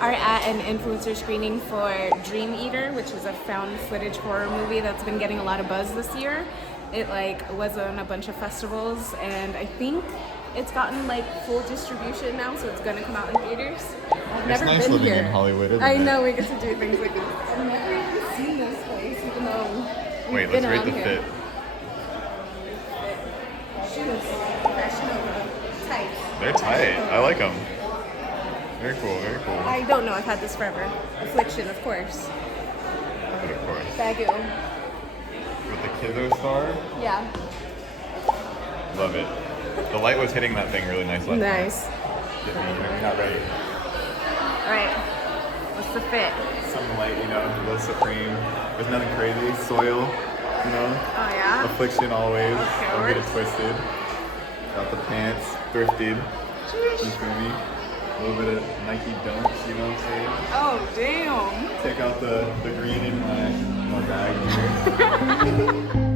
are at an influencer screening for Dream Eater, which is a found footage horror movie that's been getting a lot of buzz this year. It was on a bunch of festivals, and I think it's gotten full distribution now, so it's gonna come out in theaters. I've never nice been living here. in Hollywood, isn't I it? know we get to do things like this. I've never even seen this place, even though we've been let's rate around the here. fit. Shoes, Fashion Nova, tight. They're tight. I like them. Very cool, very cool. I don't know. I've had this forever. Affliction, of course. But of course. Bagu. With the Kizzo star, Yeah. love it. The light was hitting that thing really nice. Nice. Get me, you're not ready. All right. What's the fit? Some light, low Supreme. There's nothing crazy. Soil, Oh yeah. Affliction always. Okay, Don't get it twisted. Got the pants, thrifted. You feel me? A little bit of Nike dunks, you know what I'm saying? Oh damn. Take out the green in my bag here.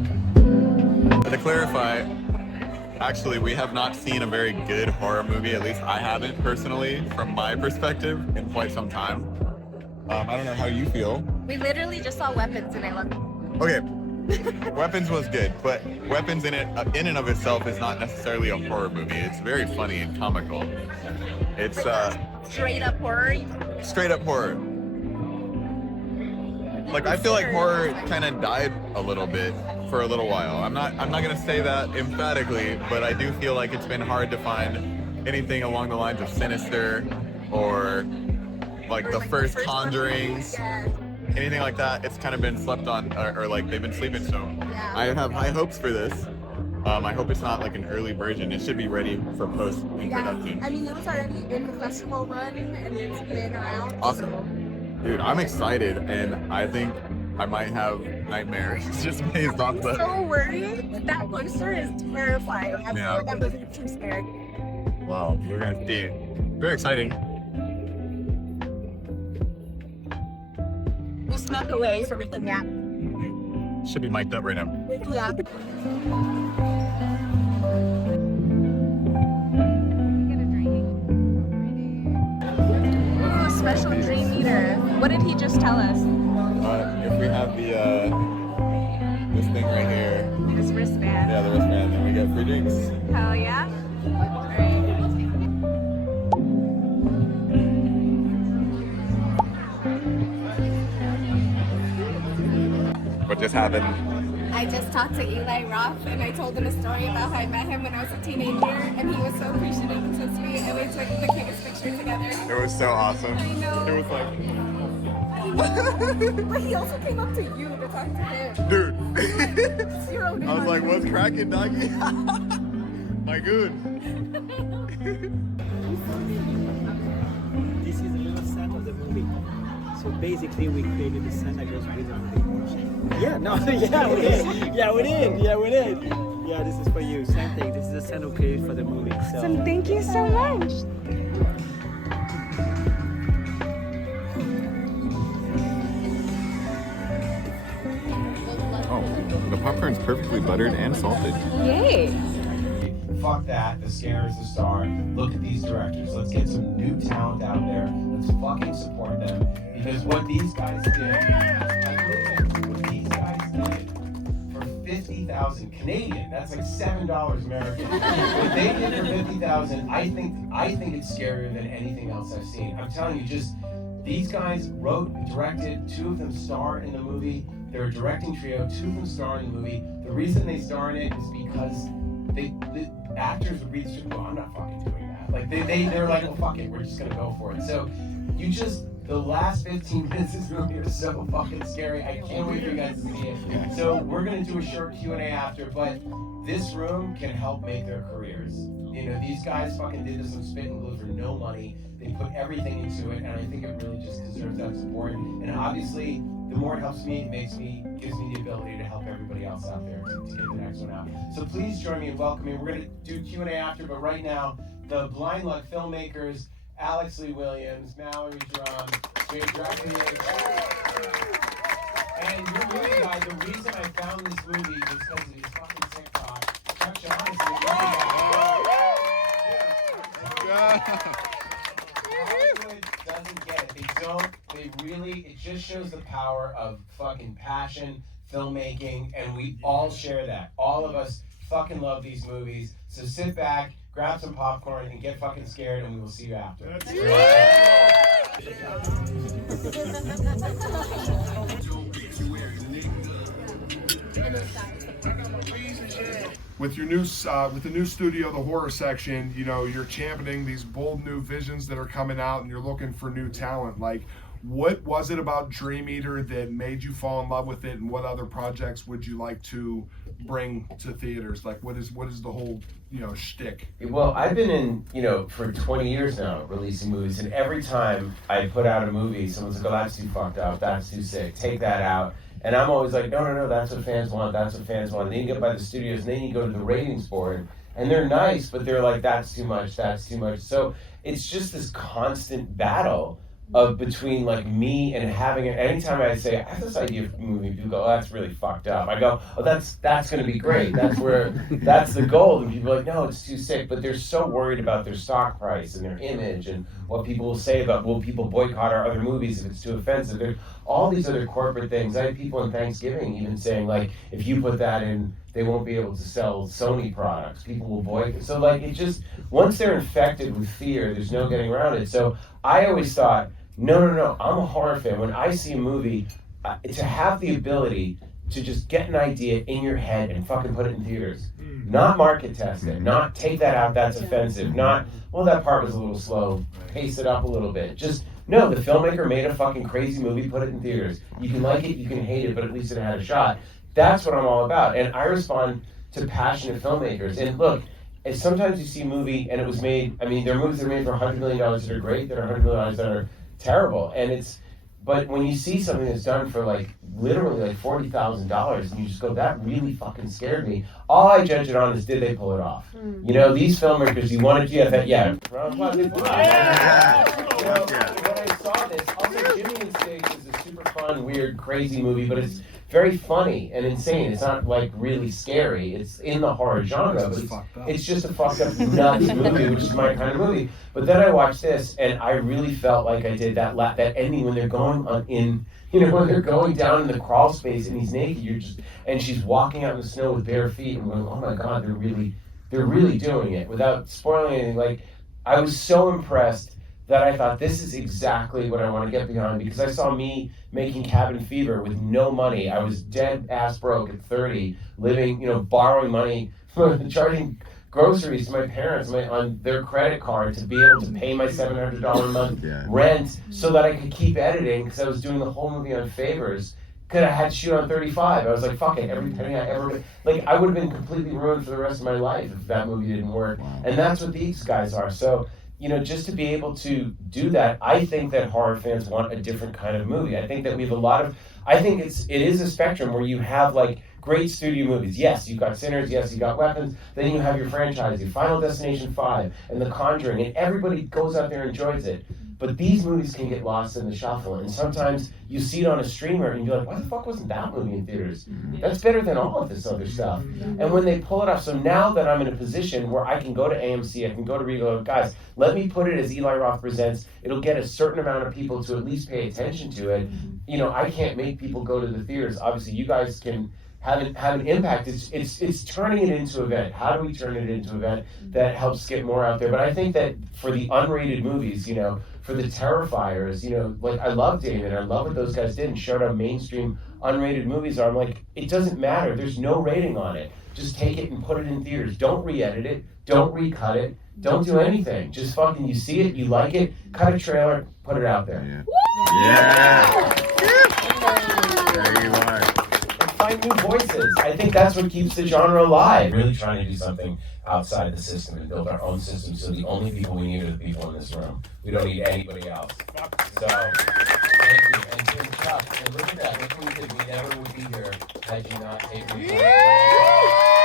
To clarify, actually, we have not seen a very good horror movie, at least I haven't personally, from my perspective, in quite some time. I don't know how you feel. We literally just saw Weapons and I loved it. Okay, Weapons was good, but Weapons in and of itself is not necessarily a horror movie. It's very funny and comical. It's Straight up horror. straight up horror. I feel like horror kind of died a little bit for a little while. I'm not gonna say that emphatically, but I do feel like it's been hard to find anything along the lines of Sinister or the first Conjurings, anything like that. It's kind of been slept on, or they've been sleeping. So I have high hopes for this. I hope it's not an early version. It should be ready for post in production. I mean, it was already in the festival run and it's been around. Awesome. So. Dude, I'm excited, and I think I might have nightmares just based off I'm the. so worried. That poster is terrifying. I feel like I'm really too scared. Wow, we're gonna see. Very exciting. We snuck away from the gap. Should be mic'd up right now. Yeah. Ooh, special Dream Eater. What did he just tell us? If we have this thing right here, This wristband. yeah, the wristband, then we get free drinks. Hell yeah. What just happened? I just talked to Eli Roth and I told him a story about how I met him when I was a teenager and he was so appreciative and so sweet and we took the cutest picture together. It was so awesome. I know. It was But he also came up to you to talk to him. dude. Zero I was like, what's cracking, doggy? My good. This is a little set of the movie. So basically, we created the Santa Claus with the movie. Yeah, no, yeah, we did. Yeah, we did. Yeah, we did. Yeah, this is for you. Same thing. This is the Santa created for the movie. So Thank you so much. Oh, the popcorn's perfectly buttered and salted. Yay. Fuck that. The scare is the star. Look at these directors. Let's get some new talent out there. Let's fucking support them. Because what these guys did, what these guys did for 50,000 Canadian, that's like $7 American. What they did for 50,000, I think it's scarier than anything else I've seen. I'm telling you, just these guys wrote and directed. 2 of them star in the movie. They're a directing trio. 2 of them star in the movie. The reason they star in it is because the actors would read the script and go, I'm not fucking doing that. They're like, well, fuck it, we're just gonna go for it. So the last 15 minutes of this movie are so fucking scary. I can't wait for you guys to see it. So we're gonna do a short Q&A after, but this room can help make their careers. These guys fucking did this on spit and glue for no money. They put everything into it, and I think it really just deserves that support. And obviously, the more it helps me, gives me the ability to help everybody else out there to get the next one out. So please join me in welcoming. We're going to do Q&A after, but right now, the Blind Luck filmmakers, Alex Lee Williams, Mallory Drum, Jay Druckley, and your movie guy. The reason I found this movie was because of his fucking TikTok. Chuck Shaughnessy, the movie guy. Hollywood doesn't get it. It just shows the power of fucking passion, filmmaking, and we all share that. All of us fucking love these movies. So sit back, grab some popcorn, and get fucking scared, and we will see you after. With the new studio, the horror section, you know, you're championing these bold new visions that are coming out, and you're looking for new talent. Like, what was it about Dream Eater that made you fall in love with it, and what other projects would you like to bring to theaters? Like, what is the whole, you know, shtick? Well, I've been in, you know, for 20 years now releasing movies, and every time I put out a movie, someone's like, oh, that's too fucked up, that's too sick, take that out. And I'm always like, no, that's what fans want, that's what fans want. And then you get by the studios, and then you go to the ratings board, and they're nice, but they're like, that's too much, that's too much. So it's just this constant battle of between like me and having it. Anytime I say, I have this idea of a movie, people go, oh, that's really fucked up. I go, oh, that's gonna be great. That's the goal. And people are like, no, it's too sick. But they're so worried about their stock price and their image and what people will say about, will people boycott our other movies if it's too offensive? There's all these other corporate things. I had people in Thanksgiving even saying like, if you put that in, they won't be able to sell Sony products. People will boycott. So like, it just, once they're infected with fear, there's no getting around it. So I always thought, no, I'm a horror fan. When I see a movie, to have the ability to just get an idea in your head and fucking put it in theaters. Not market test it, not take that out, that's offensive, not, well, that part was a little slow, pace it up a little bit. Just, no, the filmmaker made a fucking crazy movie, put it in theaters. You can like it, you can hate it, but at least it had a shot. That's what I'm all about. And I respond to passionate filmmakers. And look, and sometimes you see a movie and it was made, I mean, there are movies that are made for $100 million that are great, there are $100 million that are terrible. And but when you see something that's done for like literally like $40,000 and you just go, that really fucking scared me. All I judge it on is, did they pull it off? You know, these filmmakers, you wanted to, yeah. When I saw this, also Jimmy and Sticks is a super fun, weird, crazy movie, but it's very funny and insane. It's not like really scary. It's in the horror genre, but it's just a fucked up nuts movie, which is my kind of movie. But then I watched this, and I really felt like I did that ending when they're going when they're going down in the crawl space and he's naked, and she's walking out in the snow with bare feet, and going, oh my god, they're really doing it without spoiling anything. Like, I was so impressed that I thought, this is exactly what I want to get behind, because I saw me making Cabin Fever with no money. I was dead ass broke at 30, living, borrowing money, charging groceries to my parents on their credit card to be able to pay my $700 a month rent so that I could keep editing, because I was doing the whole movie on favors. Because I had to shoot on 35. I was like, fuck it, every penny I ever... Like, I would have been completely ruined for the rest of my life if that movie didn't work. Wow. And that's what these guys are. So, just to be able to do that, I think that horror fans want a different kind of movie. I think that we have a lot of... I think it is a spectrum where you have, like, great studio movies. Yes, you've got Sinners. Yes, you've got Weapons. Then you have your franchise, your Final Destination 5, and The Conjuring, and everybody goes out there and enjoys it. But these movies can get lost in the shuffle, and sometimes you see it on a streamer and you're like, why the fuck wasn't that movie in theaters? That's better than all of this other stuff. And when they pull it off, so now that I'm in a position where I can go to AMC, I can go to Regal, guys, let me put it as Eli Roth Presents. It'll get a certain amount of people to at least pay attention to it. I can't make people go to the theaters. Obviously, you guys can have an impact. It's turning it into an event. How do we turn it into an event that helps get more out there? But I think that for the unrated movies, for the Terrifiers, like, I love Damon, I love what those guys did and showed how mainstream unrated movies are. I'm like, it doesn't matter. There's no rating on it. Just take it and put it in theaters. Don't re-edit it. Don't recut it. Don't do anything. Just fucking, you see it, you like it, cut a trailer, put it out there. Yeah. There you are. Find new voices. I think that's what keeps the genre alive. Really trying to do something outside the system and build our own system, so the only people we need are the people in this room. We don't need anybody else. So Thank you. And Jim Chuck, and look at that. Look what we did. We never would be here had you not taken the time.